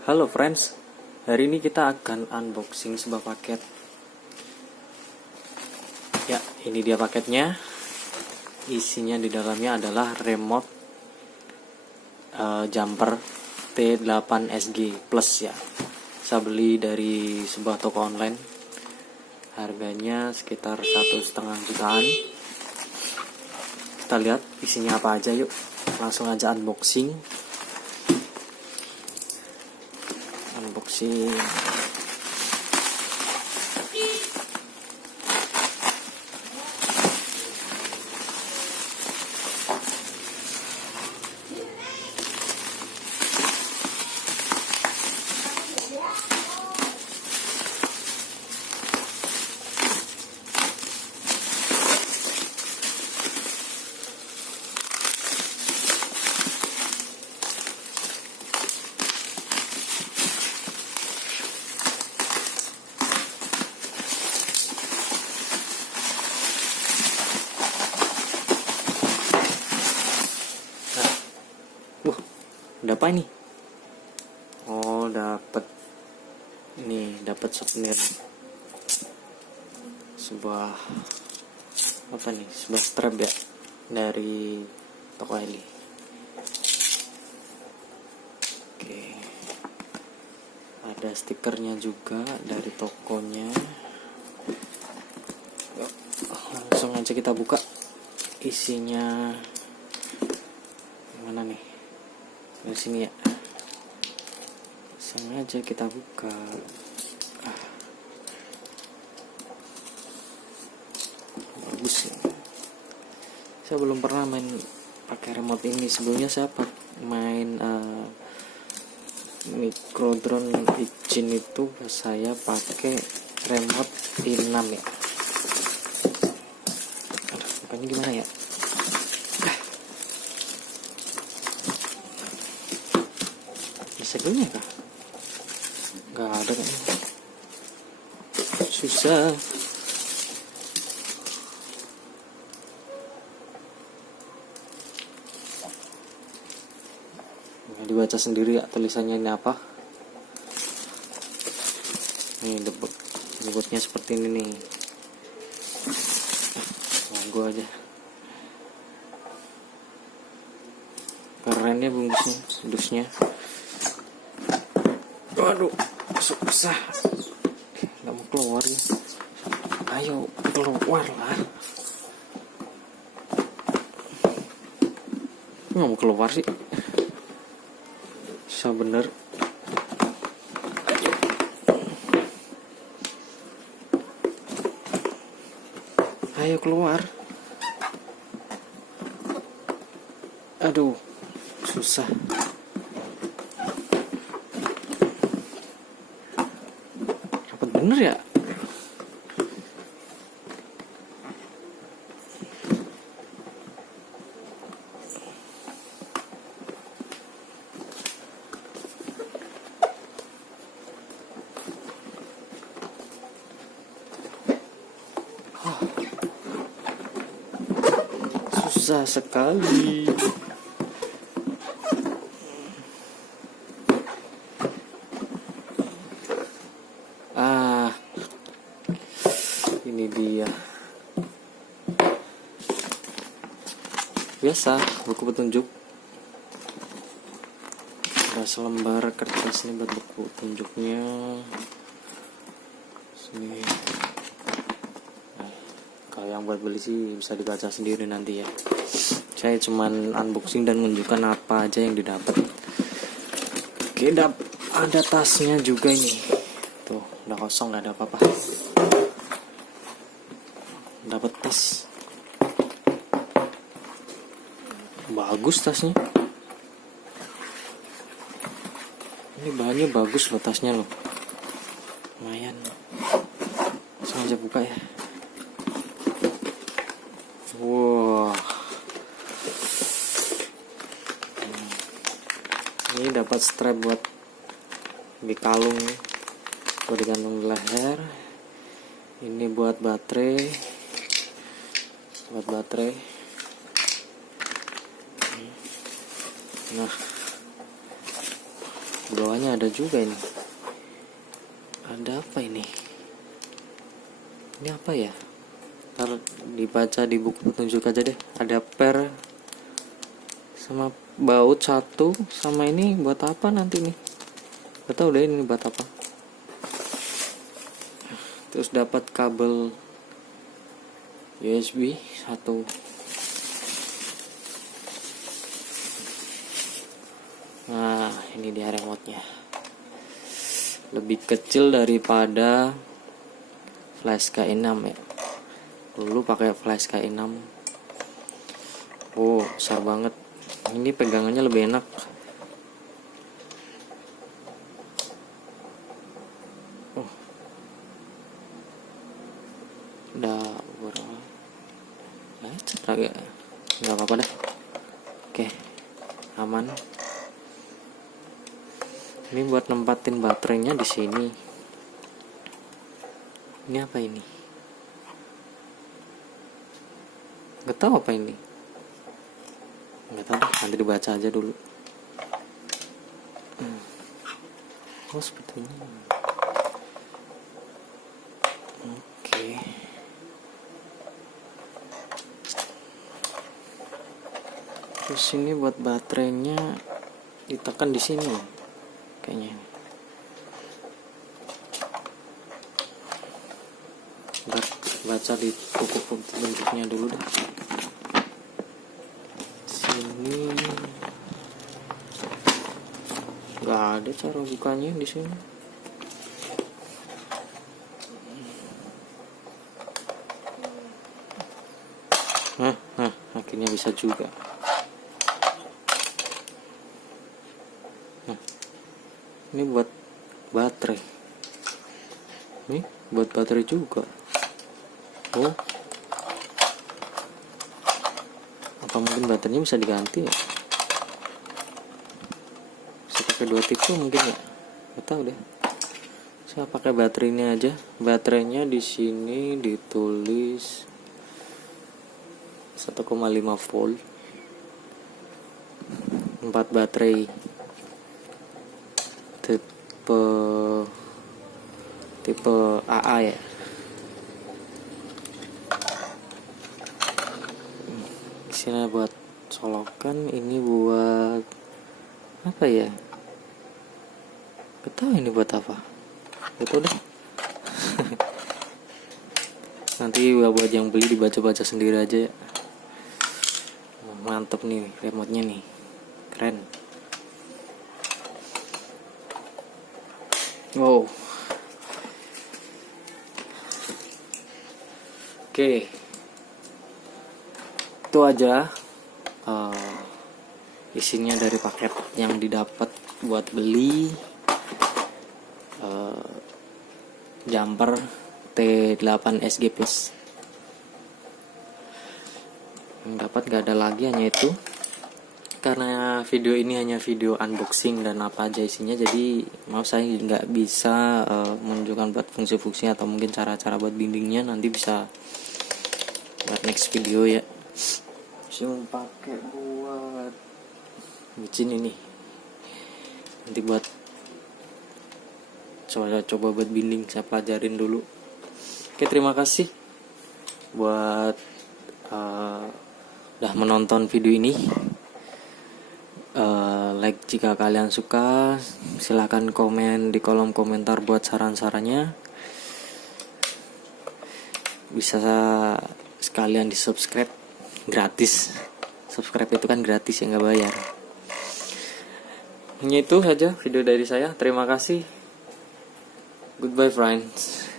Halo friends, hari ini kita akan unboxing sebuah paket. Ya, ini dia paketnya. Isinya di dalamnya adalah remote jumper T8SG Plus ya. Saya beli dari sebuah toko online. Harganya sekitar 1,5 jutaan. Kita lihat isinya apa aja yuk. Langsung aja unboxing. Udah apa ini? Oh, dapat souvenir. Sebuah sebuah strap ya dari toko Eli. Oke. Ada stikernya juga dari tokonya. Yuk, langsung aja kita buka isinya. Mana nih? Di sini ya. Sengaja kita buka. Bagus ya. Saya belum pernah main pakai remote ini. Sebelumnya saya main micro drone izin itu saya pakai remote i6 ya. Bukannya gimana ya? Segelnya kah? Nggak ada kan? Susah. Nggak dibaca sendiri ya tulisannya ini apa? Nih debutnya seperti ini nih. Ganggu aja. Keren ya bungkusnya, dusnya. Waduh, susah. Nggak mau keluar ya. Ayo keluar lah. Nggak mau keluar sih. Susah bener. Ayo keluar. Aduh, susah. Bener ya? Susah sekali. Ini dia. Biasa buku petunjuk. Ada selembar kertas ini buat buku petunjuknya. Sini. Nah, kalau yang buat beli sih bisa dibaca sendiri nanti ya. Saya cuman unboxing dan menunjukkan apa aja yang didapat. Oke, ada tasnya juga ini. Tuh, udah kosong, nggak ada apa-apa. Dapat tas. Bagus tasnya. Ini bahannya bagus loh tasnya loh. Lumayan. Sengaja buka ya. Wow. Ini dapat strap buat di kalung, buat digantung di leher. Ini buat baterai. Nah, Di bawahnya ada juga ini. Ada apa ini? Ini apa ya? Ntar dibaca di buku petunjuk aja deh. Ada per sama baut satu, sama ini buat apa nanti nih? Gak tau deh ini buat apa. Terus dapat kabel USB satu. Nah, ini dia remote-nya. Lebih kecil daripada flash K6 ya. Dulu pakai flash K6. Oh, besar banget. Ini pegangannya lebih enak. Oh. Udah berapa? Lecet agak. Enggak apa-apa dah. Oke. Aman. Ini buat nempatin baterainya di sini. Ini apa ini? Gak tahu apa ini. Gak tahu, nanti dibaca aja dulu. Oh, seperti ini. Oke. Terus ini buat baterainya ditekan di sini. Kayaknya baca di buku petunjuknya dulu deh. Sini nggak ada cara bukanya di sini. Nah, akhirnya bisa juga. Ini buat baterai. Nih, buat baterai juga. Oh. Apa mungkin baterainya bisa diganti ya? Bisa pakai 2 tipe mungkin ya? Gak tahu deh. Saya pakai baterai ini aja. Baterainya di sini ditulis 1,5 volt. 4 baterai. Tipe AA ya. Sini buat colokan, ini buat apa ya? Gak tahu ini buat apa. Itu deh. Nanti buat yang beli dibaca-baca sendiri aja ya. Mantep nih remote-nya nih. Keren. Wow. Oke. Itu aja isinya dari paket yang didapat buat beli jumper T8 SG Plus. Yang dapat gak ada lagi, hanya itu. Karena video ini hanya video unboxing dan apa aja isinya, jadi maaf saya nggak bisa menunjukkan buat fungsi-fungsi atau mungkin cara-cara buat bimbingnya. Nanti bisa buat next video ya. Saya pakai buat bucin ini. Nanti buat coba buat binding, saya pelajarin dulu. Oke, terima kasih buat udah menonton video ini. Like jika kalian suka, silahkan komen di kolom komentar buat saran-sarannya. Bisa sekalian di subscribe gratis. Subscribe itu kan gratis ya, nggak bayar. Hanya itu saja video dari saya. Terima kasih. Goodbye friends.